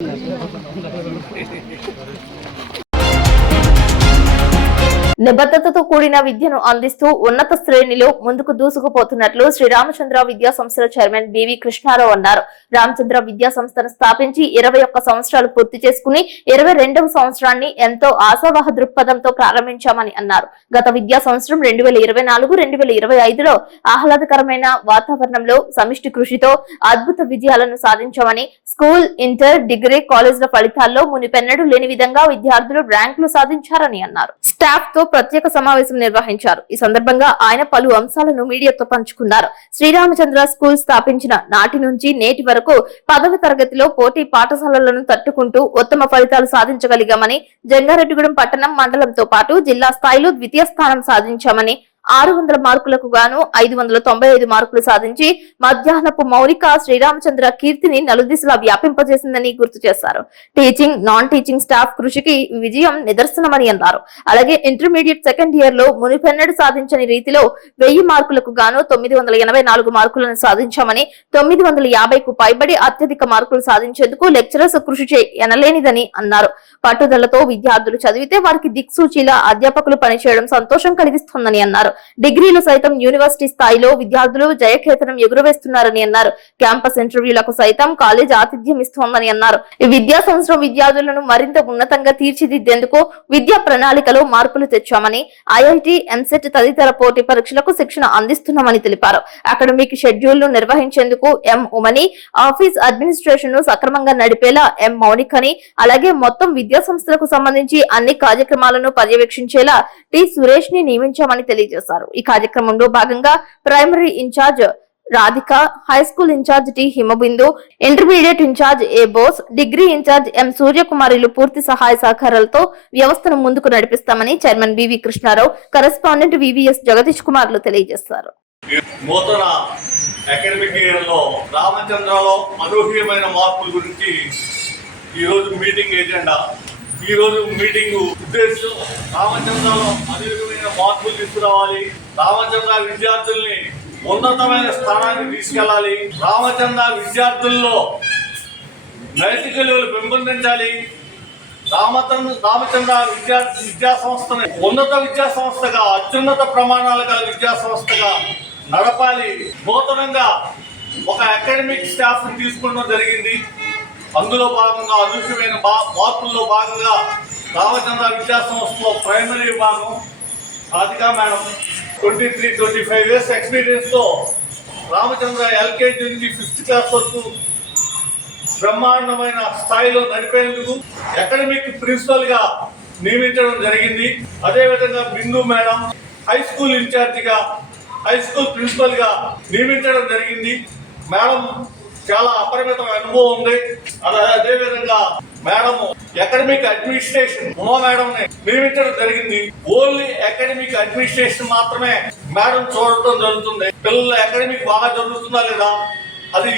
Thank you. నిబద్ధతతో కూడిన విద్యను అందిస్తూ ఉన్నత శ్రేణిలో ముందుకు దూసుకుపోతున్నట్లు శ్రీరామచంద్ర విద్యా సంస్థల చైర్మన్ బివి కృష్ణారావు అన్నారు. రామచంద్ర విద్యా సంస్థను స్థాపించి ఇరవై ఒక్క సంవత్సరాలు పూర్తి చేసుకుని ఇరవై రెండవ సంవత్సరాన్ని ఎంతో ఆశావాహ దృక్పథంతో ప్రారంభించామని అన్నారు. గత విద్యా సంవత్సరం రెండు వేల ఇరవై నాలుగు రెండు వేల ఇరవై ఐదులో ఆహ్లాదకరమైన వాతావరణంలో సమిష్టి కృషితో అద్భుత విజయాలను సాధించామని స్కూల్ ఇంటర్ డిగ్రీ కాలేజీల ఫలితాల్లో మునిపెన్నడూ లేని విధంగా విద్యార్థులు ర్యాంకులు సాధించారని అన్నారు. స్టాఫ్తో ప్రత్యేక సమావేశం నిర్వహించారు. ఈ సందర్భంగా ఆయన పలు అంశాలను మీడియాతో పంచుకున్నారు. శ్రీరామచంద్ర స్కూల్ స్థాపించిన నాటి నుంచి నేటి వరకు పదవి తరగతిలో పోటీ పాఠశాలలను తట్టుకుంటూ ఉత్తమ ఫలితాలు సాధించగలిగామని జంగారెడ్డిగూడెం పట్టణం మండలంతో పాటు జిల్లా స్థాయిలో ద్వితీయ స్థానం సాధించామని ఆరు వందల మార్కులకు గాను ఐదు వందల తొంభై ఐదు మార్కులు సాధించి మధ్యాహ్నపు మౌలిక శ్రీరామచంద్ర కీర్తిని నలుదిశలా వ్యాపింపజేసిందని గుర్తు చేశారు. టీచింగ్ నాన్ టీచింగ్ స్టాఫ్ కృషికి ఈ విజయం నిదర్శనమని అన్నారు. అలాగే ఇంటర్మీడియట్ సెకండ్ ఇయర్లో మునిపెన్నడు సాధించని రీతిలో వెయ్యి మార్కులకు గాను తొమ్మిది వందల ఎనభై నాలుగు మార్కులను సాధించామని తొమ్మిది వందల యాభైకు పైబడి అత్యధిక మార్కులు సాధించేందుకు లెక్చరర్స్ కృషి చే ఎనలేనిదని అన్నారు. పట్టుదలతో విద్యార్థులు చదివితే వారికి దిక్సూచిలా అధ్యాపకులు పనిచేయడం సంతోషం కలిగిస్తుందని అన్నారు. డిగ్రీలు సైతం యూనివర్సిటీ స్థాయిలో విద్యార్థులు జయకేతనం ఎగురవేస్తున్నారని అన్నారు. క్యాంపస్ ఇంటర్వ్యూలకు సైతం కాలేజ్ ఆతిథ్యం ఇస్తోందని అన్నారు. ఈ విద్యా సంవత్సరం విద్యార్థులను మరింత ఉన్నతంగా తీర్చిదిద్దేందుకు విద్యా ప్రణాళికలో మార్పులు తెచ్చామని ఐఐటి ఎంసెట్ తదితర పోటీ పరీక్షలకు శిక్షణ అందిస్తున్నామని తెలిపారు. అకాడమిక్ షెడ్యూల్ను నిర్వహించేందుకు ఎం ఉమని ఆఫీస్ అడ్మినిస్ట్రేషన్ను సక్రమంగా నడిపేలా ఎం మౌనికని అలాగే మొత్తం విద్యా సంస్థలకు సంబంధించి అన్ని కార్యక్రమాలను పర్యవేక్షించేలా టి సురేష్ని నియమించామని తెలియజేశారు. ఈ కార్యక్రమంలో భాగంగా primary incharge Radhika high school incharge T Himabindu intermediate incharge A Bose degree incharge M సూర్యకుమారిలు పూర్తి సహాయ సహకారాలతో వ్యవస్థను ముందుకు నడిపిస్తామని chairman BV Krishnarao correspondent VVS Jagadish కుమార్లు తెలియజేశారు. నూతన అకాడమిక్ ఇయర్లో రామచంద్రలో అనూహ్యమైన మార్పుల గురించి ఈరోజు మీటింగ్ ఎజెండా. ఈరోజు మీటింగ్ ఉద్దేశం రామచంద్రలో అనేకమైన మార్పులు తీసుకురావాలి. రామచంద్ర విద్యార్థుల్ని ఉన్నతమైన స్థానానికి తీసుకెళ్ళాలి. రామచంద్ర విద్యార్థుల్లో నైతిక విలువలు పెంపొందించాలి. రామచంద్ర రామచంద్ర విద్యా విద్యా సంస్థని ఉన్నత విద్యా సంస్థగా అత్యున్నత ప్రమాణాలు గల విద్యా సంస్థగా నడపాలి. నూతనంగా ఒక అకాడమిక్ స్టాఫ్ తీసుకోవడం జరిగింది. అందులో భాగంగా అనూహ్యమైన బా మార్పుల్లో భాగంగా రామచంద్ర విద్యా సంస్థలో ప్రైమరీ విభాగం Radhika madam twenty three twenty five years ఎక్స్పీరియన్స్తో రామచంద్ర ఎల్కేజీ నుంచి ఫిఫ్త్ క్లాస్ వరకు బ్రహ్మాండమైన స్థాయిలో నడిపేందుకు అకాడమిక్ ప్రిన్సిపల్గా నియమించడం జరిగింది. అదేవిధంగా బిందు మేడం హై స్కూల్ ఇన్ఛార్జిగా హై స్కూల్ ప్రిన్సిపల్గా నియమించడం జరిగింది. మేడం చాలా అపరిమితమైన అనుభవం ఉంది. అలా అదేవిధంగా madam academic administration Uma madam నియమించడం జరిగింది. ఓన్లీ అకాడమిక్ అడ్మినిస్ట్రేషన్ మాత్రమే మేడం చూడటం జరుగుతుంది. పిల్లల అకాడమిక్ బాగా జరుగుతుందా లేదా? అది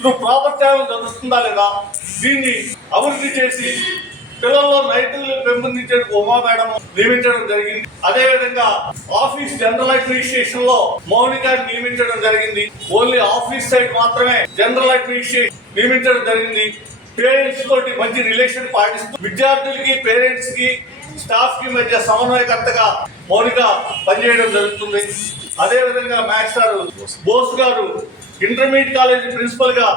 త్రూ ప్రాపర్ ఛానల్ జరుగుతుందా లేదా? దీన్ని అభివృద్ధి చేసి పిల్లల్లో నైతికలు పెంపొందించేందుకు ఉమా మేడం నియమించడం జరిగింది. అదే విధంగా ఆఫీస్ జనరల్ అడ్మినిస్ట్రేషన్లో మౌనిక నియమించడం జరిగింది. ఓన్లీ ఆఫీస్ సైడ్ మాత్రమే జనరల్ అడ్మినిస్ట్రేషన్ నియమించడం జరిగింది. పేరెంట్స్ తోటి మంచి రిలేషన్ పాటిస్తూ విద్యార్థులకి పేరెంట్స్కి స్టాఫ్కి మధ్య సమన్వయకర్తగా మౌనిక పనిచేయడం జరుగుతుంది. అదే విధంగా మాస్టర్ బోస్ గారు ఇంటర్మీడియట్ కాలేజ్ ప్రిన్సిపల్గా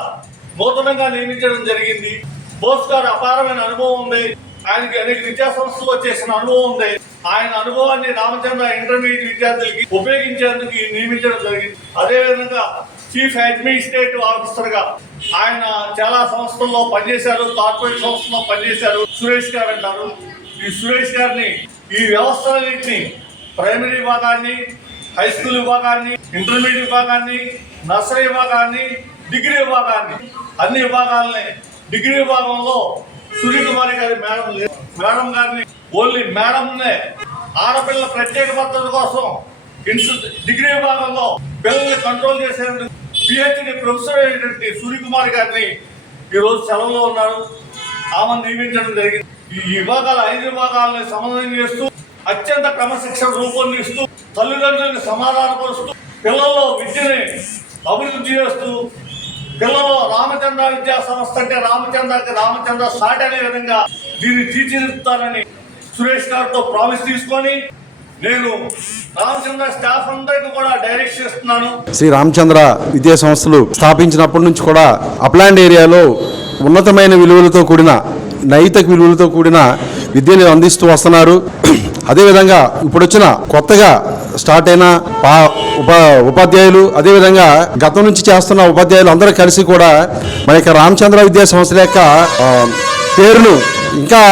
నూతనంగా నియమించడం జరిగింది. బోస్ గారు అపారమైన అనుభవం ఉంది. ఆయనకి అనేక విద్యా సంస్థలు చేసిన అనుభవం ఉంది. ఆయన అనుభవాన్ని రామచంద్ర ఇంటర్మీడియట్ విద్యార్థులకి ఉపయోగించేందుకు నియమించడం జరిగింది. అదేవిధంగా చీఫ్ అడ్మినిస్ట్రేటివ్ ఆఫీసర్గా ఆయన చాలా సంస్థల్లో పనిచేశారు. కార్పొరేట్ సంస్థల్లో పనిచేశారు. సురేష్ గారు అంటారు. ఈ సురేష్ గారిని ఈ వ్యవస్థలన్నింటినీ ప్రైమరీ విభాగాన్ని హై స్కూల్ విభాగాన్ని ఇంటర్మీడియట్ విభాగాన్ని నర్సరీ విభాగాన్ని డిగ్రీ విభాగాన్ని అన్ని విభాగాలని డిగ్రీ విభాగంలో సూర్యకుమారి గారి మేడం లేదు మేడం గారిని ఓన్లీ మేడంనే ఆడపిల్లల ప్రత్యేక పద్ధతి కోసం డిగ్రీ విభాగంలో పిల్లల్ని కంట్రోల్ చేసేందుకు పిహెచ్డి ప్రొఫెసర్ అయినటువంటి సూర్యకుమార్ గారిని ఈరోజు సెలవులో ఉన్నారు. ఆమె నియమించడం జరిగింది. ఈ విభాగాల ఐదు విభాగాలని సమన్వయం చేస్తూ అత్యంత క్రమశిక్షణ రూపొందిస్తూ తల్లిదండ్రులను సమాధానపరుస్తూ పిల్లల్లో విద్యని అభివృద్ధి చేస్తూ పిల్లలు రామచంద్ర విద్యా సంస్థ అంటే రామచంద్రకి రామచంద్ర సాటి అనే విధంగా దీన్ని తీర్చిదిద్దుతానని సురేష్ గారితో ప్రామిస్ తీసుకొని నేను రామచంద్ర స్టాఫ్ కూడా డైరెక్ట్ చేస్తున్నాను. శ్రీ రామచంద్ర విద్యా సంస్థలు స్థాపించినప్పటి నుంచి కూడా అప్లాండ్ ఏరియాలో ఉన్నతమైన విలువలతో కూడిన నైతిక విలువలతో కూడిన విద్యను అందిస్తూ వస్తున్నారు. అదేవిధంగా ఇప్పుడు వచ్చిన కొత్తగా స్టార్ట్ అయిన పా ఉప ఉపాధ్యాయులు అదేవిధంగా గతం నుంచి చేస్తున్న ఉపాధ్యాయులు అందరూ కలిసి కూడా మన యొక్క రామచంద్ర విద్యా సంస్థల యొక్క పేర్లు పేరును ఇంకా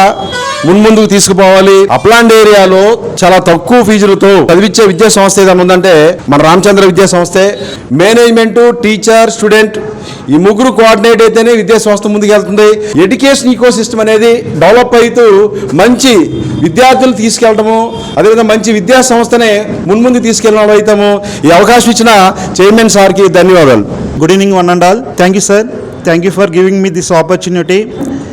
మున్ముందుకు తీసుకుపోవాలి. అప్లాండ్ ఏరియాలో చాలా తక్కువ ఫీజులతో చదివించే విద్యా సంస్థ ఏదైనా ఉందంటే మన రామచంద్ర విద్యా సంస్థే. మేనేజ్మెంట్ టీచర్ స్టూడెంట్ ఈ ముగ్గురు కోఆర్డినేట్ అయితేనే విద్యా సంస్థ ముందుకెళ్తుంది ఎడ్యుకేషన్ ఈకో సిస్టమ్ అనేది డెవలప్ అవుతూ మంచి విద్యార్థులు తీసుకెళ్ళటము అదేవిధంగా మంచి విద్యా సంస్థనే మున్ముందు తీసుకెళ్ళడం అవుతాము ఈ అవకాశం ఇచ్చిన చైర్మన్ సార్కి ధన్యవాదాలు. Good evening one and all thank you sir thank you for giving me this opportunity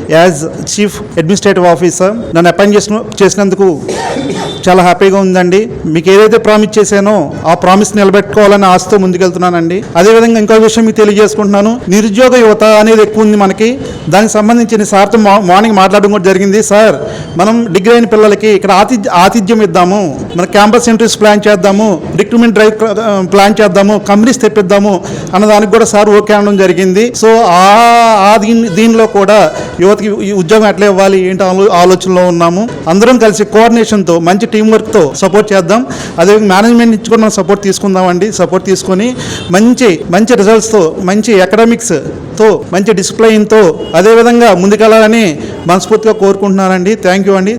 as chief administrative officer నన్ను అపాయింట్ చేసిన చేసినందుకు చాలా హ్యాపీగా ఉందండి. మీకు ఏదైతే ప్రామిస్ చేశానో ఆ ప్రామిస్ నిలబెట్టుకోవాలని ఆశతో ముందుకెళ్తున్నానండి. అదేవిధంగా ఇంకో విషయం మీకు తెలియజేసుకుంటున్నాను. నిరుద్యోగ యువత అనేది ఎక్కువ ఉంది మనకి. దానికి సంబంధించిన సార్తో మా- మార్నింగ్ మాట్లాడడం కూడా జరిగింది. సార్ మనం డిగ్రీ అయిన పిల్లలకి ఇక్కడ ఆతిథ్య ఆతిథ్యం ఇద్దాము. మన క్యాంపస్ ఇంటర్వ్యూస్ ప్లాన్ చేద్దాము. రిక్రూట్మెంట్ డ్రైవ్ ప్లాన్ చేద్దాము. కంపెనీస్ తెప్పిద్దాము అన్న దానికి కూడా సార్ ఓకే అనడం జరిగింది. సో ఆ దీనిలో కూడా యువతకి ఉద్యోగం ఎట్లా ఇవ్వాలి ఏంటి ఆలోచనలో ఉన్నాము. అందరం కలిసి కోఆర్డినేషన్తో మంచి టీం వర్క్తో సపోర్ట్ చేద్దాం. అదే మేనేజ్మెంట్ నుంచి కూడా మనం సపోర్ట్ తీసుకుందామండి. సపోర్ట్ తీసుకొని మంచి మంచి రిజల్ట్స్తో మంచి అకాడమిక్స్తో మంచి డిసిప్లైన్తో అదేవిధంగా ముందుకెళ్ళాలని మనస్ఫూర్తిగా కోరుకుంటున్నానండి. థ్యాంక్ యూ అండి.